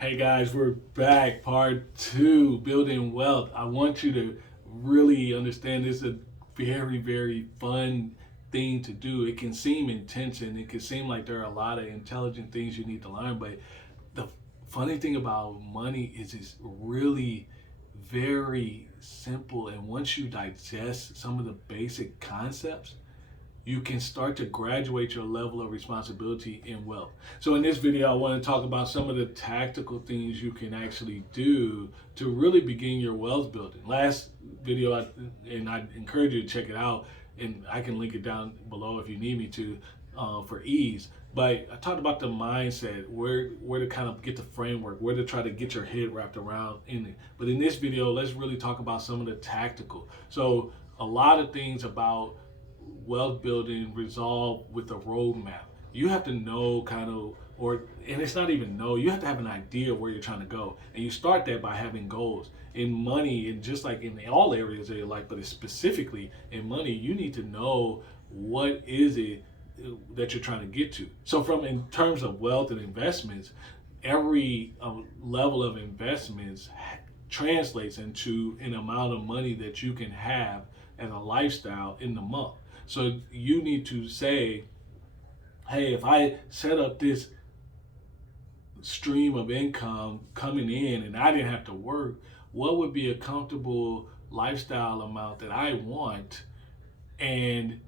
Hey guys, we're back. Part two, building wealth. I want you to really understand this is a very, very fun thing to do. It can seem intense and it can seem like there are a lot of intelligent things you need to learn, but the funny thing about money is it's really very simple. And once you digest some of the basic concepts, you can start to graduate your level of responsibility in wealth. So in this video, I want to talk about some of the tactical things you can actually do to really begin your wealth building. Last video, and I encourage you to check it out, and I can link it down below if you need me to for ease. But I talked about the mindset, where to kind of get the framework, where to try to get your head wrapped around in it. But in this video, let's really talk about some of the tactical. So a lot of things about wealth building resolve with a roadmap. You have to know and it's not even know, you have to have an idea of where you're trying to go. And you start that by having goals. In money, and just like in all areas of your life, but specifically in money, you need to know what is it that you're trying to get to. So from in terms of wealth and investments, every level of investments translates into an amount of money that you can have as a lifestyle in the month. So you need to say, hey, if I set up this stream of income coming in and I didn't have to work, what would be a comfortable lifestyle amount that I want? And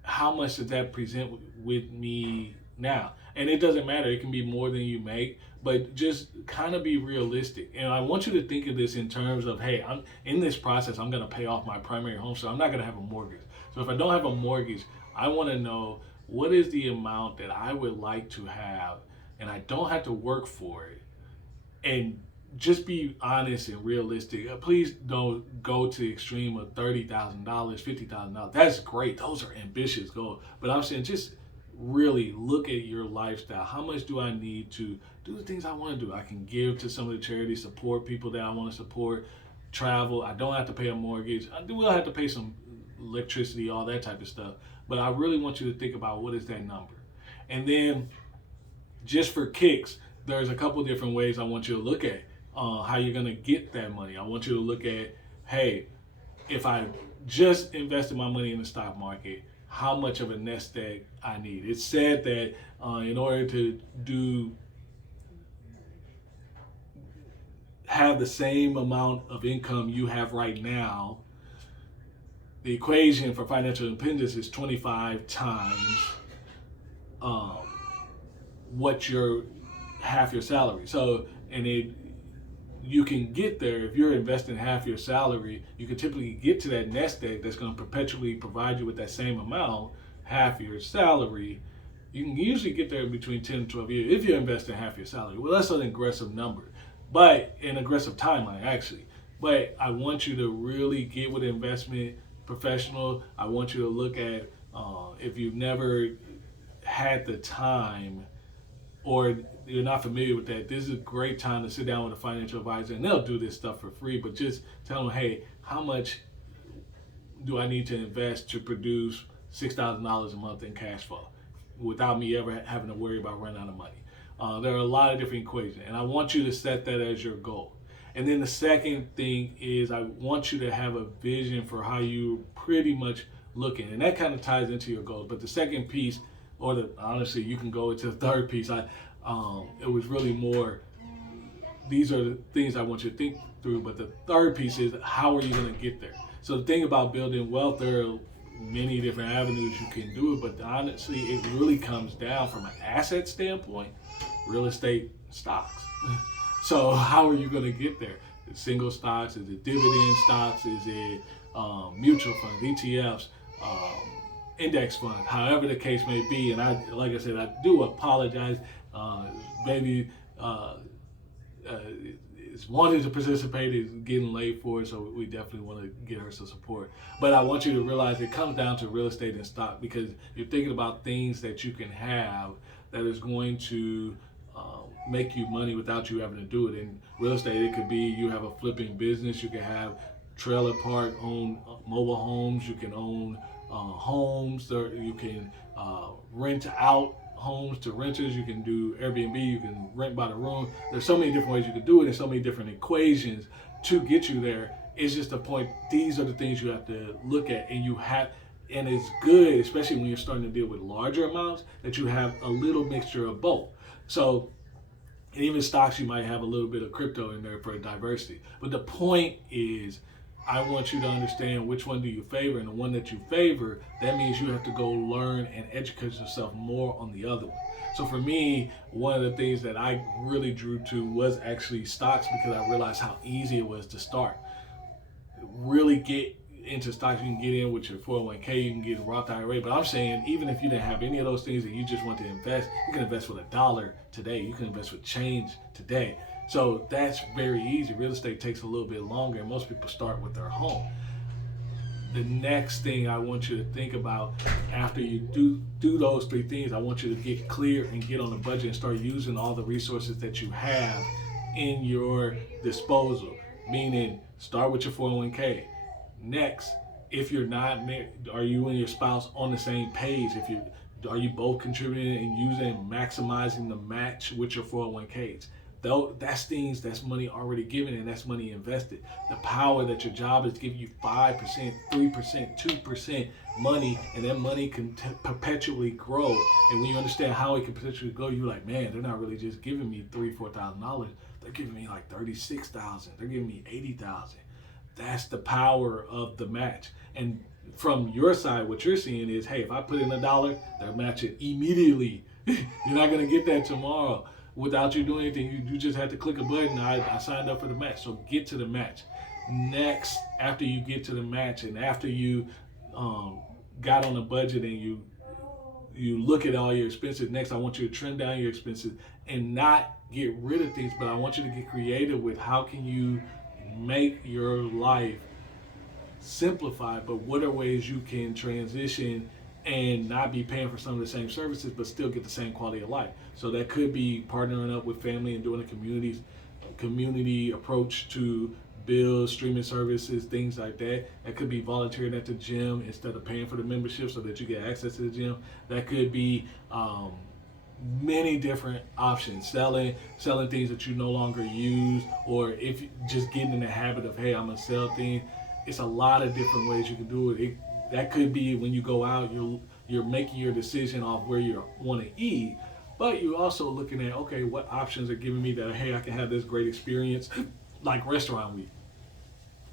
how much does that present with me now? And it doesn't matter, it can be more than you make, but just kind of be realistic. And I want you to think of this in terms of, hey, I'm in this process, I'm going to pay off my primary home, so I'm not going to have a mortgage. So if I don't have a mortgage, I want to know what is the amount that I would like to have, and I don't have to work for it. And just be honest and realistic. Please don't go to the extreme of $30,000, $50,000. That's great. Those are ambitious goals. But I'm saying just really look at your lifestyle. How much do I need to do the things I want to do? I can give to some of the charities, support people that I want to support, travel. I don't have to pay a mortgage. I will have to pay some electricity, all that type of stuff. But I really want you to think about what is that number. And then just for kicks, there's a couple different ways I want you to look at how you're going to get that money. I want you to look at, hey, if I just invested my money in the stock market, how much of a nest egg I need. It's said that in order to have the same amount of income you have right now, the equation for financial independence is 25 times what your half your salary. So, you can get there if you're investing half your salary. You can typically get to that nest egg that's going to perpetually provide you with that same amount, half your salary. You can usually get there in between 10 and 12 years if you're investing half your salary. Well, that's an aggressive number, but an aggressive timeline actually. But I want you to really get with an investment professional. I want you to look at if you've never had the time or you're not familiar with that, this is a great time to sit down with a financial advisor, and they'll do this stuff for free. But just tell them, hey, how much do I need to invest to produce $6,000 a month in cash flow without me ever having to worry about running out of money? There are a lot of different equations, and I want you to set that as your goal. And then the second thing is I want you to have a vision for how you pretty much looking, and that kind of ties into your goals. But the second piece, honestly, you can go into the third piece. It was really more, these are the things I want you to think through, but the third piece is how are you going to get there? So the thing about building wealth, there are many different avenues you can do it, but honestly, it really comes down from an asset standpoint, real estate, stocks. So how are you going to get there? Is it single stocks? Is it dividend stocks? Is it mutual funds, ETFs? Index fund, however the case may be. And like I said, I do apologize. Baby is wanting to participate, is getting late for it, so we definitely want to get her some support. But I want you to realize it comes down to real estate and stock, because you're thinking about things that you can have that is going to make you money without you having to do it. In real estate, it could be you have a flipping business, you can have trailer park, own mobile homes, you can own homes, or you can rent out homes to renters, you can do Airbnb, you can rent by the room. There's so many different ways you can do it, and so many different equations to get you there. It's just the point, these are the things you have to look at, and it's good, especially when you're starting to deal with larger amounts, that you have a little mixture of both. So, and even stocks, you might have a little bit of crypto in there for diversity. But the point is, I want you to understand which one do you favor, and the one that you favor, that means you have to go learn and educate yourself more on the other one. So for me, one of the things that I really drew to was actually stocks, because I realized how easy it was to start. Really get into stocks. You can get in with your 401k, you can get a Roth IRA, but I'm saying even if you didn't have any of those things and you just want to invest, you can invest with $1 today, you can invest with change today. So that's very easy. Real estate takes a little bit longer, and most people start with their home. The next thing I want you to think about after you do those three things, I want you to get clear and get on a budget and start using all the resources that you have in your disposal. Meaning, start with your 401k. Next, if you're not married, are you and your spouse on the same page? Are you both contributing and using and maximizing the match with your 401ks? Though that's money already given, and that's money invested. The power that your job is giving you 5%, 3%, 2% money, and that money can perpetually grow. And when you understand how it can perpetually grow, you're like, man, they're not really just giving me $3,000-$4,000. They're giving me like $36,000. They're giving me $80,000. That's the power of the match. And from your side, what you're seeing is, hey, if I put in $1, they'll match it immediately. You're not gonna get that tomorrow without you doing anything. You just have to click a button. I signed up for the match. So get to the match. Next, after you get to the match, and after you got on a budget and you look at all your expenses, next I want you to trim down your expenses and not get rid of things, but I want you to get creative with how can you make your life simplified, but what are ways you can transition and not be paying for some of the same services but still get the same quality of life. So that could be partnering up with family and doing a community approach to bills, streaming services, things like that. That could be volunteering at the gym instead of paying for the membership so that you get access to the gym. That could be many different options, selling things that you no longer use, or if you just getting in the habit of, hey, I'm gonna sell things. It's a lot of different ways you can do it. That could be when you go out, you're making your decision off where you want to eat, but you're also looking at, okay, what options are giving me that, hey, I can have this great experience, like restaurant week.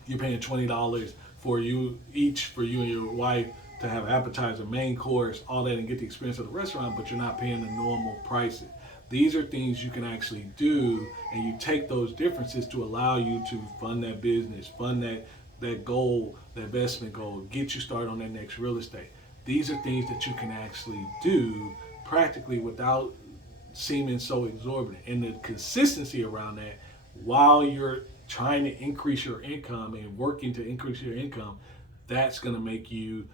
You're paying $20 for you and your wife to have appetizer, main course, all that, and get the experience of the restaurant, but you're not paying the normal prices. These are things you can actually do, and you take those differences to allow you to fund that business, fund that goal, that investment goal, get you started on that next real estate. These are things that you can actually do practically without seeming so exorbitant. And the consistency around that, while you're trying to increase your income and working to increase your income, that's going to make you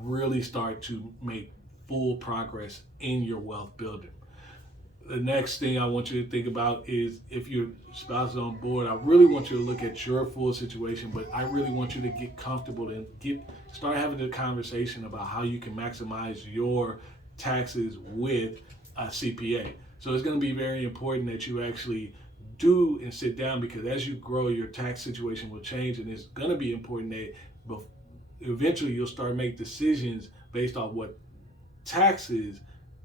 really start to make full progress in your wealth building. The next thing I want you to think about is, if your spouse is on board, I really want you to look at your full situation, but I really want you to get comfortable and start having a conversation about how you can maximize your taxes with a CPA. So it's going to be very important that you actually do and sit down, because as you grow, your tax situation will change, and it's going to be important that eventually you'll start make decisions based on what taxes,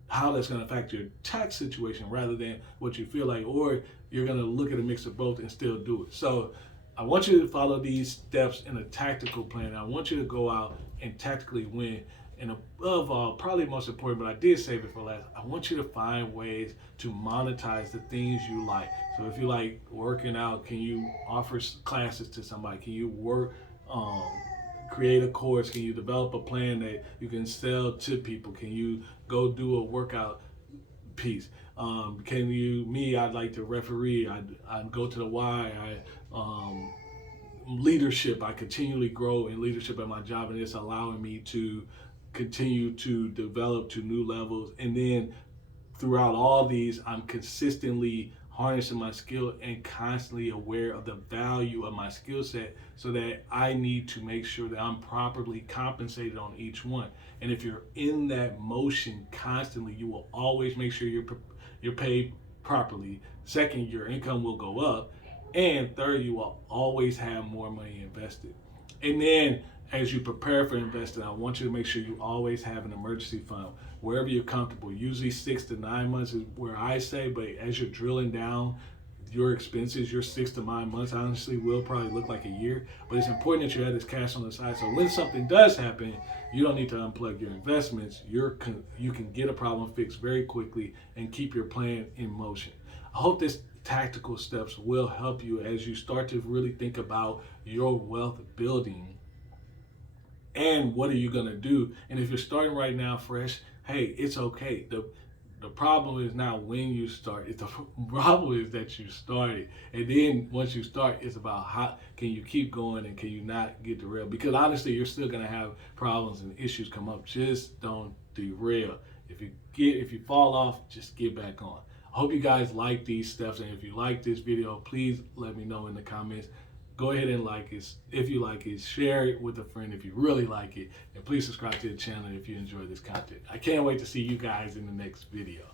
how that's going to affect your tax situation rather than what you feel like, or you're going to look at a mix of both and still do it. So I want you to follow these steps in a tactical plan. I want you to go out and tactically win. And above all, probably most important, but I did save it for last, I want you to find ways to monetize the things you like. So if you like working out, can you offer classes to somebody? Can you create a course? Can you develop a plan that you can sell to people? Can you go do a workout piece? I'd like to referee. I'd go to the Y. Leadership. I continually grow in leadership at my job, and it's allowing me to continue to develop to new levels. And then throughout all these, I'm consistently harnessing my skill and constantly aware of the value of my skill set, so that I need to make sure that I'm properly compensated on each one. And if you're in that motion constantly, you will always make sure you're paid properly. Second, your income will go up. And third, you will always have more money invested. And then as you prepare for investing, I want you to make sure you always have an emergency fund wherever you're comfortable. Usually 6 to 9 months is where I say, but as you're drilling down your expenses, your 6 to 9 months honestly will probably look like a year. But it's important that you have this cash on the side, so when something does happen, you don't need to unplug your investments. You can get a problem fixed very quickly and keep your plan in motion. I hope this tactical steps will help you as you start to really think about your wealth building and what are you going to do. And if you're starting right now fresh, hey, it's okay. The problem is not when you start. The problem is that you started. And then once you start, it's about how can you keep going and can you not get derailed? Because honestly, you're still going to have problems and issues come up. Just don't derail. If you fall off, just get back on. I hope you guys like these steps, and if you like this video, please let me know in the comments. Go ahead and like it if you like it. Share it with a friend if you really like it. And please subscribe to the channel if you enjoy this content. I can't wait to see you guys in the next video.